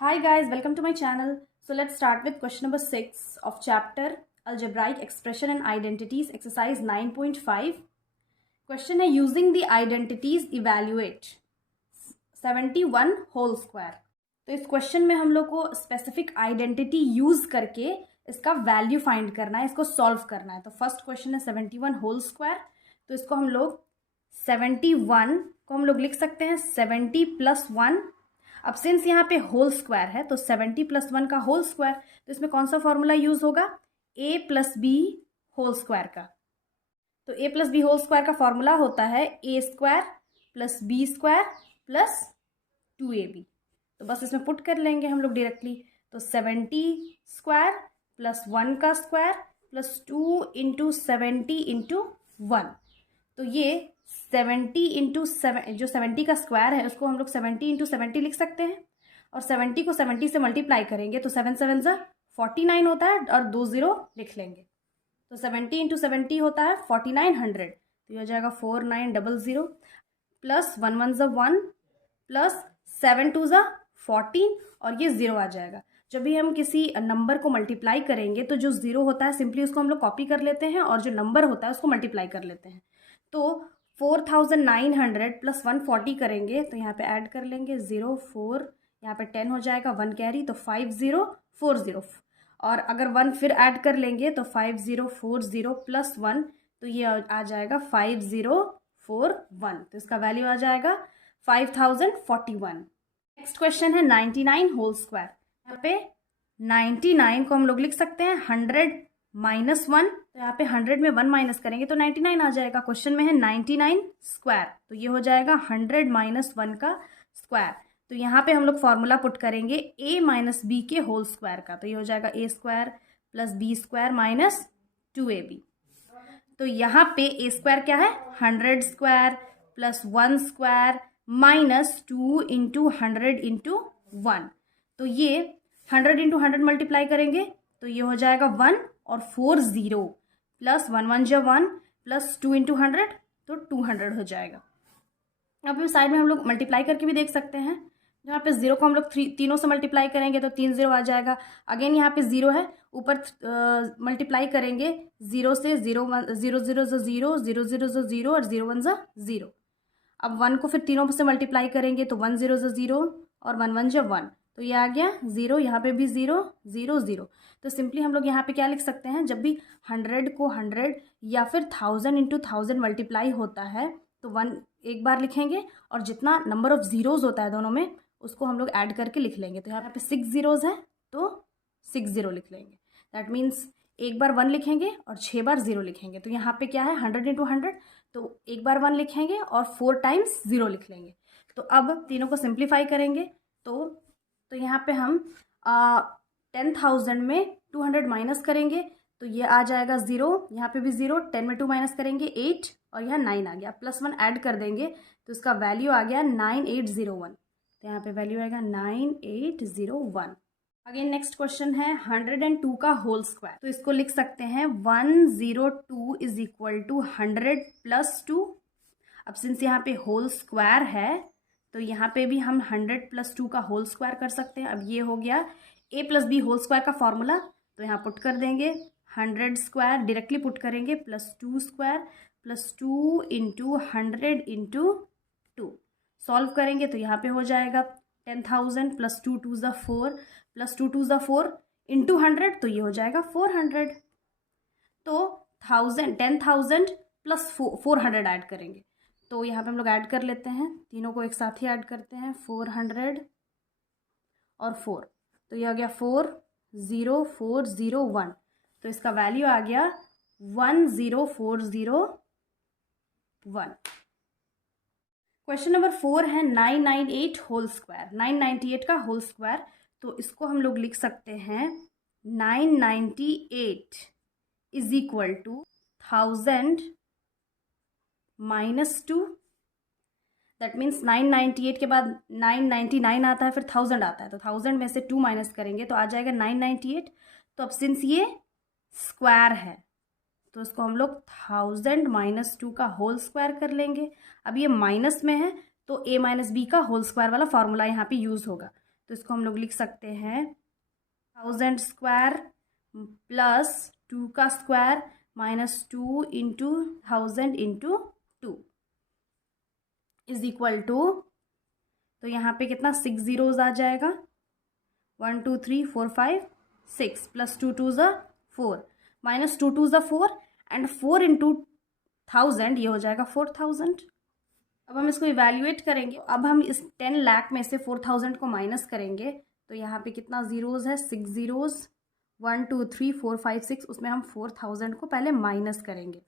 Hi guys, welcome to my channel. So let's start with question number 6 of chapter Algebraic Expression and Identities, exercise 9.5. Question है using the identities evaluate 71 whole square. तो इस question में हम लोग को specific identity use करके इसका value find करना है, इसको सॉल्व करना है। तो फर्स्ट क्वेश्चन है 71 होल स्क्वायर। तो इसको हम लोग 71 को हम लोग लिख सकते हैं 70 + 1। अब सिंस यहाँ पे होल स्क्वायर है तो 70 + 1 का होल स्क्वायर, तो इसमें कौन सा फॉर्मूला यूज होगा? a + b होल स्क्वायर का। तो a + b होल स्क्वायर का फॉर्मूला होता है a² + b² + 2ab। तो बस इसमें पुट कर लेंगे हम लोग डायरेक्टली। तो 70² + 1 का स्क्वायर + 2 × 70 × 1। तो ये 70 × 7 जो 70 का स्क्वायर है उसको हम लोग 70 × 70 लिख सकते हैं, और 70 को 70 से मल्टीप्लाई करेंगे तो 7 7 ज़ा 49 होता है, और 2 0 लिख लेंगे। तो 70 × 70 होता है 4900। तो ये हो जाएगा 4900 + 1 1 ज़ा 1 + 7 2 ज़ा 14, और ये 0 आ जाएगा। जब भी हम किसी नंबर को मल्टीप्लाई करेंगे तो जो 0 होता है सिंपली उसको हम लोग कॉपी कर लेते हैं, और जो नंबर होता है उसको मल्टीप्लाई कर लेते हैं। तो 4900 + 140 करेंगे तो यहाँ पे ऐड कर लेंगे 0 4, यहाँ पे 10 हो जाएगा, 1 कैरी, तो 5040। और अगर 1 फिर ऐड कर लेंगे तो 5040 + 1, तो ये आ जाएगा 5041। तो इसका वैल्यू आ जाएगा 5041। नेक्स्ट क्वेश्चन है 99 होल स्क्वायर। यहाँ पे 99 को हम लोग लिख सकते हैं 100 - 1। तो यहाँ पे 100 में 1 माइनस करेंगे तो 99 आ जाएगा। क्वेश्चन में है 99 स्क्वायर, तो ये हो जाएगा 100 - 1 का स्क्वायर। तो यहाँ पे हम लोग फॉर्मूला पुट करेंगे a - b के होल स्क्वायर का। तो ये हो जाएगा a² + b² - 2ab। तो यहाँ पे a² क्या है? 100² + 1² - 2 × 100 × 1। तो ये 100 × 100 मल्टीप्लाई करेंगे तो ये हो जाएगा 1 और 4 0 + 1 1 = 1 + 2 × 100, तो 200 हो जाएगा। अब साइड में हम लोग मल्टीप्लाई करके भी देख सकते हैं। यहाँ पे 0 को हम लोग तीनों से मल्टीप्लाई करेंगे तो 3 0 आ जाएगा। अगेन यहाँ पे 0 है, ऊपर मल्टीप्लाई करेंगे 0 से 0 1 0 0 0 0 0 0 0 और 0 1 0। अब 1 को फिर तीनों से मल्टीप्लाई करेंगे तो 1 0 0 और 1 1 = 1, तो ये आ गया 0। यहाँ पे भी 0 0 0। तो सिंपली हम लोग यहाँ पे क्या लिख सकते हैं? जब भी 100 को 100 या फिर 1000 × 1000 मल्टीप्लाई होता है तो 1 एक बार लिखेंगे, और जितना नंबर ऑफ जीरोज़ होता है दोनों में उसको हम लोग ऐड करके लिख लेंगे। तो यहाँ पे 6 zeros है तो 6 0 लिख लेंगे। दैट मीन्स एक बार 1 लिखेंगे और 6 बार 0 लिखेंगे। तो यहाँ पे क्या है? 100 × 100, तो एक बार 1 लिखेंगे और 4 टाइम्स 0 लिख लेंगे। तो अब तीनों को सिंप्लीफाई करेंगे तो यहाँ पे हम 10,000 में 200 माइनस करेंगे तो ये आ जाएगा 0। यहाँ पे भी 0, 10 में 2 माइनस करेंगे 8, और यहाँ 9 आ गया। +1 ऐड कर देंगे तो इसका वैल्यू आ गया 9801। तो यहाँ पे वैल्यू आएगा 9801। अगेन नेक्स्ट क्वेश्चन है 102 का होल स्क्वायर। तो इसको लिख सकते हैं 102 = 100 + 2। अब सिंस यहाँ पे होल स्क्वायर है तो यहाँ पे भी हम 100 + 2 का होल स्क्वायर कर सकते हैं। अब ये हो गया a + b होल स्क्वायर का फॉर्मूला, तो यहाँ पुट कर देंगे 100² डायरेक्टली पुट करेंगे +2² + 2 × 100 × 2। सॉल्व करेंगे तो यहाँ पे हो जाएगा 10,000 + 2 2 ज़ा 4 + 2 2 ज़ा 4 × 100, तो ये हो जाएगा 400। तो 10,000 + 400 ऐड करेंगे, तो यहाँ पे हम लोग ऐड कर लेते हैं, तीनों को एक साथ ही ऐड करते हैं 400 और 4। तो ये आ गया 40401। तो इसका वैल्यू आ गया 10401। क्वेश्चन नंबर 4 है 998 होल स्क्वायर। 998 का होल स्क्वायर, तो इसको हम लोग लिख सकते हैं 998 = 1000 - 2। दैट मीन्स 998 के बाद 999 आता है, फिर 1000 आता है, तो 1000 में से 2 माइनस करेंगे तो आ जाएगा 998। तो अब सिंस ये स्क्वायर है तो इसको हम लोग 1000 - 2 का होल स्क्वायर कर लेंगे। अब ये माइनस में है तो a - b का होल स्क्वायर वाला फॉर्मूला यहाँ पे यूज होगा। तो इसको हम लोग लिख सकते हैं 1000 स्क्वायर प्लस 2 का square minus 2 into 1000 into 2 is equal to, तो यहाँ पे कितना 6 जीरोज आ जाएगा, 1 2 3 4 5 6 प्लस 2 2 ज़ा 4 माइनस 2 2 ज़ा 4 एंड 4 इंटू 1000 ये हो जाएगा 4000। अब हम इसको इवैल्यूएट करेंगे। अब हम इस 10 लाख में से 4000 को माइनस करेंगे तो यहाँ पे कितना ज़ीरोज़ है, 6 ज़ीरोज़, 1 2 3 4 5 6, उसमें हम 4000 को पहले माइनस करेंगे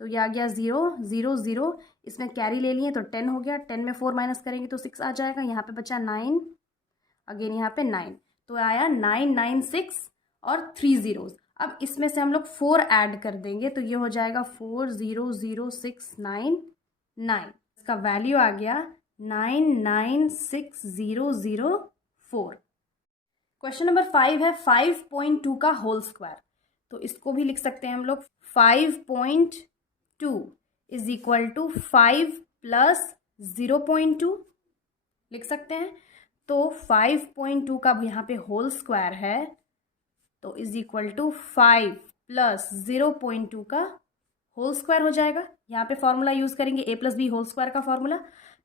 तो ये आ गया 0 0 0, इसमें कैरी ले लिए तो 10 हो गया, 10 में 4 माइनस करेंगे तो 6 आ जाएगा, यहाँ पे बचा 9, अगेन यहाँ पे 9, तो आया 9 9 6 और 3 ज़ीरोज़। अब इसमें से हम लोग 4 ऐड कर देंगे तो ये हो जाएगा 4 0 0 6 9 9, इसका वैल्यू आ गया 996004। क्वेश्चन नंबर 5 है 5.2 का होल स्क्वायर। तो इसको भी लिख सकते हैं हम लोग 5.2 इज इक्वल टू 5 प्लस 0.2 लिख सकते हैं। तो 5.2 का यहाँ पे होल स्क्वायर है तो इज इक्वल टू 5 प्लस 0.2 का होल स्क्वायर हो जाएगा। यहाँ पे फॉर्मूला यूज़ करेंगे a plus B whole square का फॉर्मूला,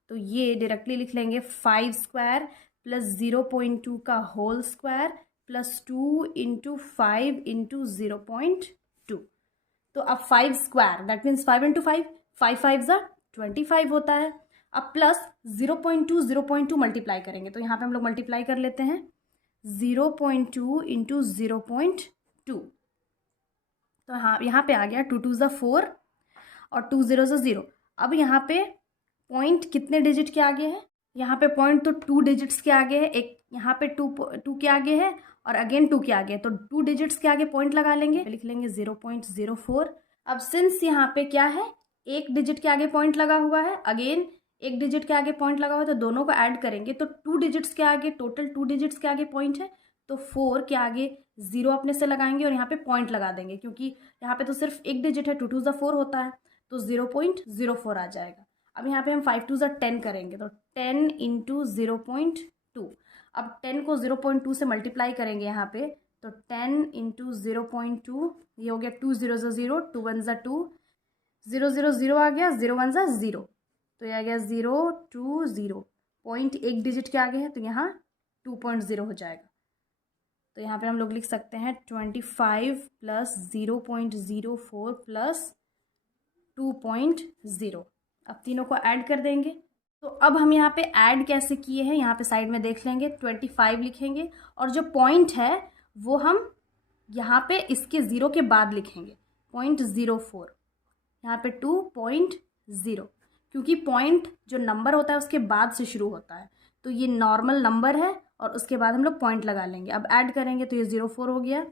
तो ये डायरेक्टली लिख लेंगे 5 स्क्वायर प्लस 0.2 का whole square plus 2 into 5 into 0.2। तो अब 5 स्क्वायर दैट मीन्स 5 इंटू 5, 5 5 ज़ा 25 होता है। अब प्लस 0.2 मल्टीप्लाई करेंगे तो यहाँ पे हम लोग मल्टीप्लाई कर लेते हैं 0.2 इंटू 0.2, तो हाँ यहाँ पे आ गया 2 2 ज़ा 4 और 2 0 ज़ा 0। अब यहाँ पे पॉइंट कितने डिजिट के आगे है, यहाँ पे पॉइंट तो 2 डिजिट्स के आगे है, एक यहाँ पे 2 के आगे है और अगेन 2 के आगे है, तो 2 डिजिट्स के आगे पॉइंट लगा लेंगे, लिख लेंगे 0.04। अब सिंस यहाँ पे क्या है, एक डिजिट के आगे पॉइंट लगा हुआ है, अगेन एक डिजिट के आगे पॉइंट लगा हुआ है, तो दोनों को ऐड करेंगे तो 2 डिजिट्स के आगे, टोटल 2 डिजिट्स के आगे पॉइंट है, तो 4 के आगे 0 अपने से लगाएंगे और यहाँ पे पॉइंट लगा देंगे, क्योंकि यहाँ पे तो सिर्फ एक डिजिट है, 2 2 ज़ा 4 होता है, तो 0.04 आ जाएगा। अब यहाँ पे हम 5 2 ज़ा 10 करेंगे तो 10 इंटू 0.2। अब 10 को 0.2 से मल्टीप्लाई करेंगे यहाँ पे तो 10 इंटू 0.2, ये हो गया 2 0 ज़ा 0, 2 1 ज़ा 2, 0 0 0 आ गया, 0 1 ज़ा 0, तो ये आ गया 0 2 0, पॉइंट एक डिजिट के आगे है तो यहाँ 2.0 हो जाएगा। तो यहाँ पे हम लोग लिख सकते हैं 25 प्लस 0.04 प्लस 2.0। अब तीनों को ऐड कर देंगे, तो अब हम यहाँ पे ऐड कैसे किए हैं यहाँ पे साइड में देख लेंगे, 25 लिखेंगे और जो पॉइंट है वो हम यहाँ पे इसके 0 के बाद लिखेंगे 0.04, यहाँ पे 2.0, क्योंकि पॉइंट जो नंबर होता है उसके बाद से शुरू होता है, तो ये नॉर्मल नंबर है और उसके बाद हम लोग पॉइंट लगा लेंगे। अब ऐड करेंगे तो ये 04 हो गया,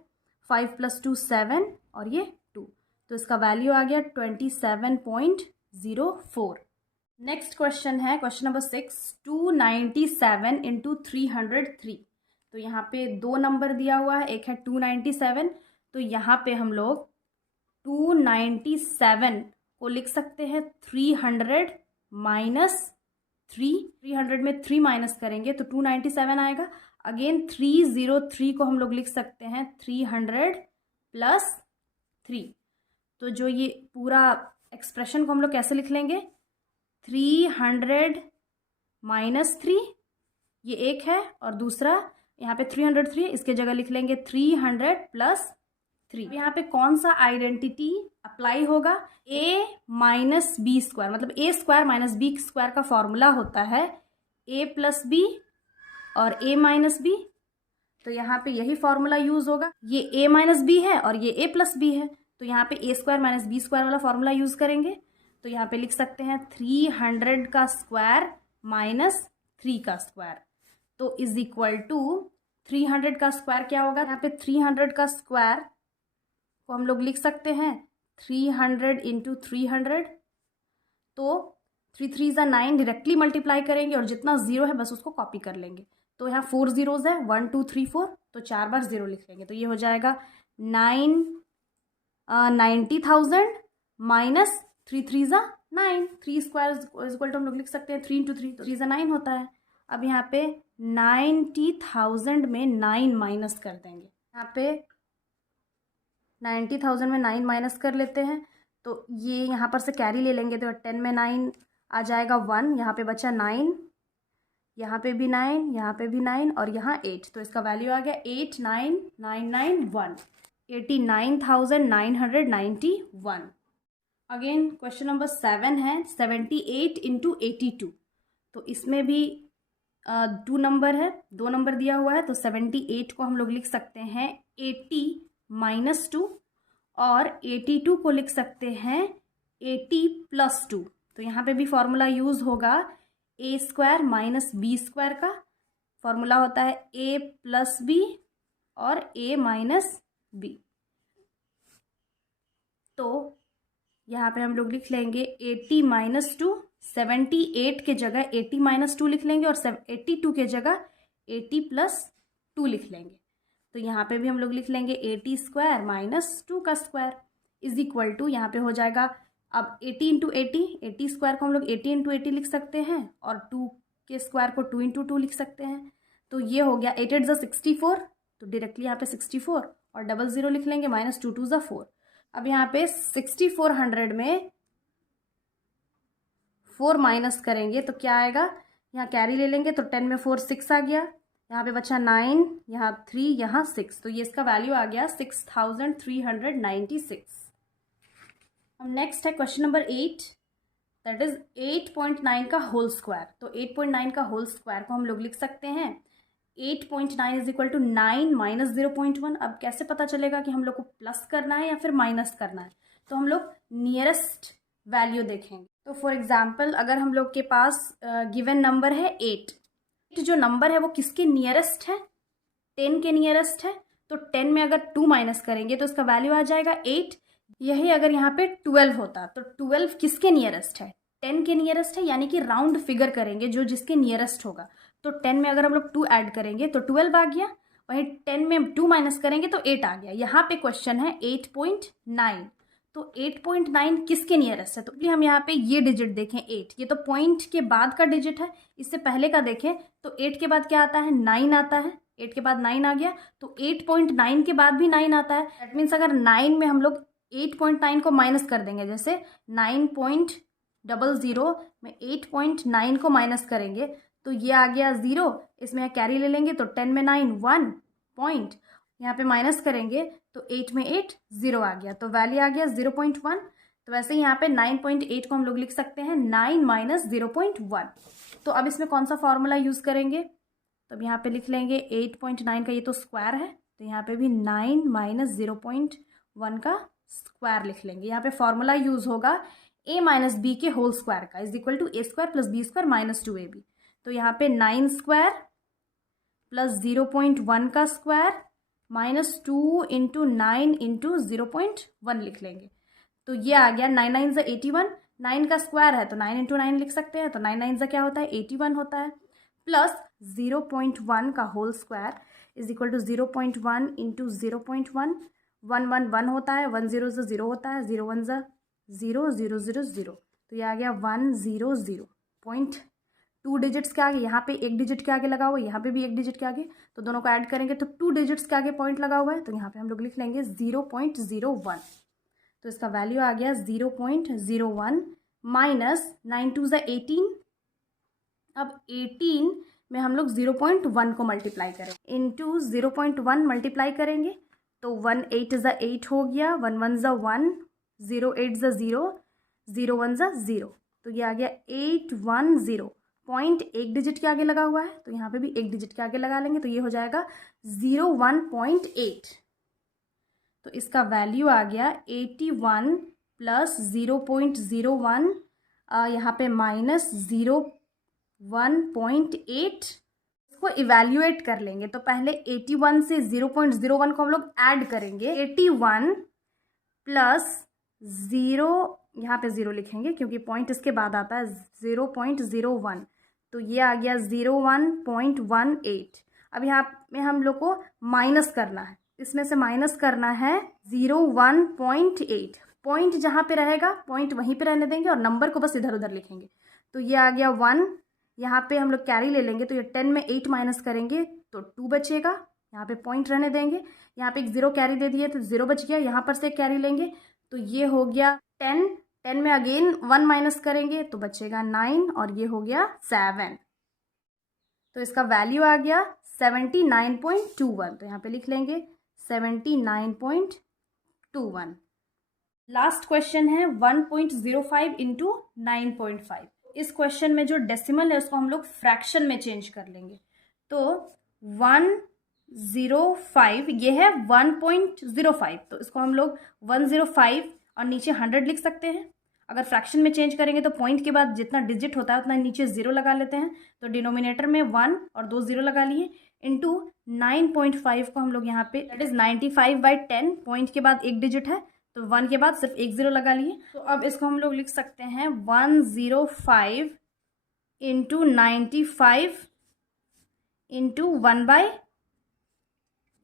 5 प्लस 2 7 और ये 2, तो इसका वैल्यू आ गया 27.04। नेक्स्ट क्वेश्चन है क्वेश्चन नंबर 6, 297 इंटू 303। तो यहाँ पे दो नंबर दिया हुआ है, एक है 297, तो यहाँ पे हम लोग 297 को लिख सकते हैं 300 माइनस 300 में 3 माइनस करेंगे तो 297 आएगा। अगेन 303 को हम लोग लिख सकते हैं 300 प्लस 3, तो जो ये पूरा एक्सप्रेशन को हम लोग कैसे लिख लेंगे, 300 माइनस 3, ये एक है और दूसरा यहाँ पे 303, इसके जगह लिख लेंगे 300 प्लस 3। यहाँ पे कौन सा आइडेंटिटी अप्लाई होगा, a माइनस बी स्क्वायर, मतलब a square minus B square का फॉर्मूला होता है a प्लस बी और a माइनस बी, तो यहाँ पे यही फॉर्मूला यूज होगा। ये a माइनस बी है और ये a प्लस बी है, तो यहाँ पे a square minus B square वाला फॉर्मूला यूज करेंगे, तो यहाँ पे लिख सकते हैं 300 का स्क्वायर माइनस 3 का स्क्वायर, तो इज इक्वल टू 300 का स्क्वायर क्या होगा, यहाँ पे 300 का स्क्वायर को हम लोग लिख सकते हैं 300 इंटू 300, तो 3 3 ज़ा 9, डायरेक्टली मल्टीप्लाई करेंगे और जितना 0 है बस उसको कॉपी कर लेंगे, तो यहाँ 4 ज़ीरोज़ है 1 2 3 4, तो 4 बार 0 लिख लेंगे, तो ये हो जाएगा 90,000 माइनस 3 3 ज़ा 9, 3 स्क्वायर इक्वल टू हम लोग लिख सकते हैं 3 इंटू 3, तो 3 ज़ा 9 होता है। अब यहाँ पे 90,000 में 9 माइनस कर देंगे। यहाँ पे 90,000 में 9 माइनस कर लेते हैं, तो ये यहाँ पर से कैरी ले लेंगे, तो 10 में 9 आ जाएगा 1, यहाँ पे बचा 9, यहाँ पे भी 9, यहाँ पे भी 9 और यहाँ 8, तो इसका वैल्यू आ गया 89991, 89,991। अगेन क्वेश्चन नंबर 7 है 78 इंटू 82। तो इसमें भी 2 नंबर है, 2 नंबर दिया हुआ है, तो 78 को हम लोग लिख सकते हैं 80 माइनस 2 और 82 को लिख सकते हैं 80 प्लस 2। तो यहाँ पे भी फॉर्मूला यूज़ होगा ए स्क्वायर माइनस बी स्क्वायर का। फॉर्मूला होता है ए प्लस बी और ए माइनस बी। तो यहाँ पे हम लोग लिख लेंगे 80 माइनस 2, 78 के जगह 80 माइनस 2 लिख लेंगे और 82 के जगह 80 प्लस 2 लिख लेंगे। तो यहाँ पे भी हम लोग लिख लेंगे 80 स्क्वायर माइनस 2 का स्क्वायर इज इक्वल टू, यहाँ पे हो जाएगा अब 80 इंटू 80 स्क्वायर को हम लोग 80 इंटू 80 लिख सकते हैं और 2 के स्क्वायर को 2 इंटू 2 लिख सकते हैं। तो ये हो गया 8 8 ज़ा 64, तो डायरेक्टली यहाँ पे 64 और डबल ज़ीरो लिख लेंगे, माइनस 2 2 ज़ा 4। अब यहाँ पे 6400 में 4 माइनस करेंगे तो क्या आएगा, यहाँ कैरी ले लेंगे तो 10 में 4 6 आ गया, यहाँ पे बचा 9, यहाँ 3, यहाँ 6, तो ये इसका वैल्यू आ गया 6396। अब नेक्स्ट है क्वेश्चन नंबर 8, दैट इज 8.9 का होल स्क्वायर। तो 8.9 का होल स्क्वायर को हम लोग लिख सकते हैं 8.9 इज इक्वल टू 9 माइनस 0.1। अब कैसे पता चलेगा कि हम लोग को प्लस करना है या फिर माइनस करना है, तो हम लोग नियरेस्ट वैल्यू देखेंगे। तो फॉर एग्जाम्पल अगर हम लोग के पास गिवन नंबर है 8, जो नंबर है वो किसके नियरेस्ट है, 10 के नियरेस्ट है। तो 10 में अगर 2 माइनस करेंगे तो इसका वैल्यू आ जाएगा 8। यही अगर यहाँ पे 12 होता तो 12 किसके नियरेस्ट है, 10 के नियरेस्ट है, यानी कि राउंड फिगर करेंगे जो जिसके नियरेस्ट होगा। तो 10 में अगर हम लोग 2 ऐड करेंगे तो 12 आ गया, वहीं 10 में 2 माइनस करेंगे तो 8 आ गया। यहाँ पे क्वेश्चन है 8.9, तो 8.9 किसके नियरेस्ट है, तो हम यहाँ पे ये डिजिट देखें 8, ये तो पॉइंट के बाद का डिजिट है, इससे पहले का देखें तो 8 के बाद क्या आता है, 9 आता है, 8 के बाद 9 आ गया, तो 8.9 के बाद भी 9 आता है। दैट मीन्स अगर 9 में हम लोग 8.9 को माइनस कर देंगे, जैसे 9.00 में 8.9 को माइनस करेंगे तो ये आ गया 0, इसमें कैरी ले लेंगे तो 10 में 9 1 पॉइंट, यहाँ पे माइनस करेंगे तो 8 में 8 0 आ गया, तो वैल्यू आ गया 0.1। तो वैसे ही यहाँ पे 9.8 को हम लोग लिख सकते हैं 9 माइनस 0.1। तो अब इसमें कौन सा फॉर्मूला यूज़ करेंगे, तो अब यहाँ पे लिख लेंगे 8.9 का ये तो स्क्वायर है, तो यहाँ पे भी 9 माइनस 0.1 का स्क्वायर लिख लेंगे। यहाँ पे फॉर्मूला यूज़ होगा a माइनस बी के होल स्क्वायर का is equal to A square plus B square minus 2ab। तो यहाँ पे 9 स्क्वायर प्लस 0.1 का स्क्वायर माइनस 2 इंटू 9 इंटू 0.1 लिख लेंगे। तो ये आ गया 9 9 ज़ा 81, 9 का स्क्वायर है तो 9 इंटू 9 लिख सकते हैं, तो 9 9 ज़ा क्या होता है 81 होता है, प्लस 0.1 का whole square is equal to 0.1 into 0.1, 1 1 1 होता है, 1 0 ज़ा 0 होता है, 0 1 ज़ा 0 0 0 0, तो ये आ गया 1 0 0 पॉइंट। 2 डिजिट्स के आगे, यहाँ पे एक डिजिट के आगे लगा हुआ है, यहाँ पे भी एक डिजिट के आगे, तो दोनों को ऐड करेंगे तो 2 डिजिट्स के आगे पॉइंट लगा हुआ है, तो यहाँ पे हम लोग लिख लेंगे 0.01। तो इसका वैल्यू आ गया 0.01 माइनस 9 2 ज़ा 18। अब 18 में हम लोग 0.1 को मल्टीप्लाई करेंगे, इंटू 0.1 मल्टीप्लाई करेंगे तो 1 8 ज़ा 8 हो गया, 1 1 ज़ा 1, 0 8 ज़ा 0, 0 1 ज़ा 0, तो ये आ गया 810। पॉइंट एक डिजिट के आगे लगा हुआ है, तो यहाँ पे भी एक डिजिट के आगे लगा लेंगे, तो ये हो जाएगा 01.8। तो इसका वैल्यू आ गया 81 प्लस 0.01, यहाँ पे माइनस 01.8। इसको इवैल्यूएट कर लेंगे, तो पहले 81 से 0.01 को हम लोग ऐड करेंगे, 81 प्लस 0, यहाँ पे 0 लिखेंगे क्योंकि पॉइंट इसके बाद आता है 0.01, तो ये आ गया 01.18। अब यहाँ में हम लोग को माइनस करना है, इसमें से माइनस करना है 01.8, पॉइंट जहाँ पे रहेगा पॉइंट वहीं पे रहने देंगे और नंबर को बस इधर उधर लिखेंगे, तो ये आ गया 1, यहाँ पे हम लोग कैरी ले लेंगे तो ये 10 में 8 माइनस करेंगे तो 2 बचेगा, यहाँ पे पॉइंट रहने देंगे। यहाँ पे एक 0 कैरी दे दिए तो 0 बच गया, यहाँ पर से कैरी लेंगे तो ये हो गया 10, 10 में अगेन 1 माइनस करेंगे तो बचेगा 9 और ये हो गया 7। तो इसका वैल्यू आ गया 79.21। तो यहाँ पे लिख लेंगे 79.21। लास्ट क्वेश्चन है 1.05 इंटू 9.5। इस क्वेश्चन में जो डेसिमल है उसको हम लोग फ्रैक्शन में चेंज कर लेंगे। तो 105 ये है 1.05, तो इसको हम लोग 105 और नीचे 100 लिख सकते हैं। अगर फ्रैक्शन में चेंज करेंगे तो पॉइंट के बाद जितना डिजिट होता है उतना नीचे 0 लगा लेते हैं। तो डिनोमिनेटर में 1 और 2 0 लगा लिए, इंटू 9.5 को हम लोग यहाँ पे दैट इज 95/10, पॉइंट के बाद एक डिजिट है तो 1 के बाद सिर्फ एक 0 लगा लिए। तो अब इसको हम लोग लिख सकते हैं 105 इंटू 95 इंटू 1/,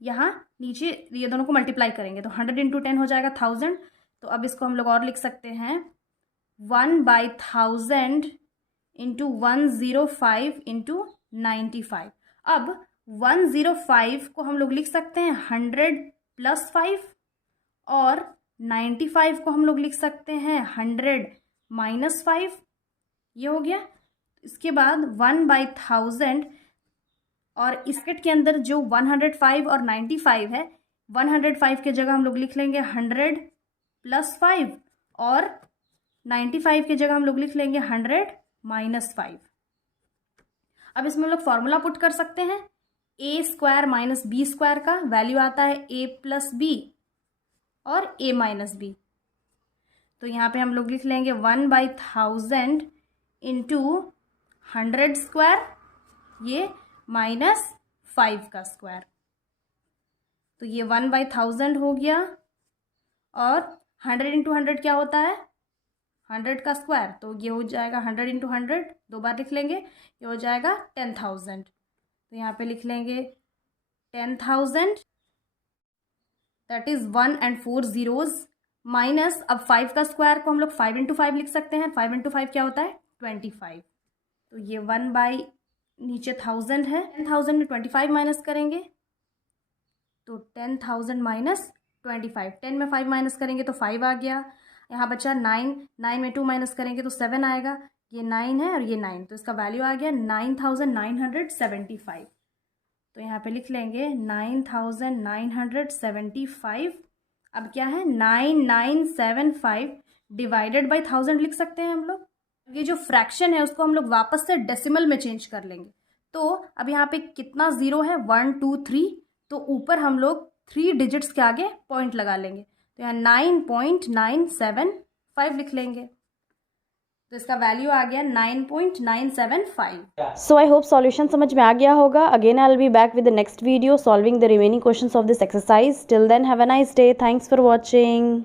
यहाँ नीचे ये दोनों को मल्टीप्लाई करेंगे तो 100 इंटू 10 हो जाएगा 1000। तो अब इसको हम लोग और लिख सकते हैं 1/1000 इंटू 105 इंटू 95। अब 105 को हम लोग लिख सकते हैं 100 + 5 और 95 को हम लोग लिख सकते हैं 100 - 5। ये हो गया। इसके बाद 1/1000 और इसकेट के अंदर जो 105 और 95 है, 105 के जगह हम लोग लिख लेंगे 100 + 5 और 95 की जगह हम लोग लिख लेंगे 100 - 5। अब इसमें हम लोग फॉर्मूला पुट कर सकते हैं। a² - b² का वैल्यू आता है a + b और a - b। तो यहाँ पे हम लोग लिख लेंगे 1/1000 इंटू 100² ये -5 का स्क्वायर। तो ये 1/1000 हो गया और 100 इंटू 100 क्या होता है 100 का स्क्वायर। तो ये हो जाएगा 100 इंटू 100, 2 बार लिख लेंगे, ये हो जाएगा 10,000। तो यहाँ पे लिख लेंगे 10,000 दैट इज 1 और 4 zeros माइनस, अब 5 का स्क्वायर को हम लोग 5 इंटू 5 लिख सकते हैं। 5 इंटू 5 क्या होता है 25। तो ये 1 नीचे 1000 है, 10,000 में 25 माइनस करेंगे तो 10,000 माइनस 25, 10 में 5 माइनस करेंगे तो 5 आ गया। यहाँ बचा 9, 9 में 2 माइनस करेंगे तो 7 आएगा। ये 9 है और ये 9, तो इसका वैल्यू आ गया 9,975। तो यहाँ पे लिख लेंगे 9,975। अब क्या है 9975 डिवाइडेड बाई 1000 लिख सकते हैं हम लोग। ये जो फ्रैक्शन है उसको हम लोग वापस से डेसिमल में चेंज कर लेंगे। तो अब यहाँ पे कितना 0 है 1 2 3, तो ऊपर हम लोग 3 डिजिट्स के आगे पॉइंट लगा लेंगे। तो यहाँ 9.975 लिख लेंगे। तो इसका वैल्यू आ गया 9.975। सो आई होप सॉल्यूशन समझ में आ गया होगा। Again I will be back with the next video solving the remaining questions of this exercise. Till then have a nice day. Thanks for watching.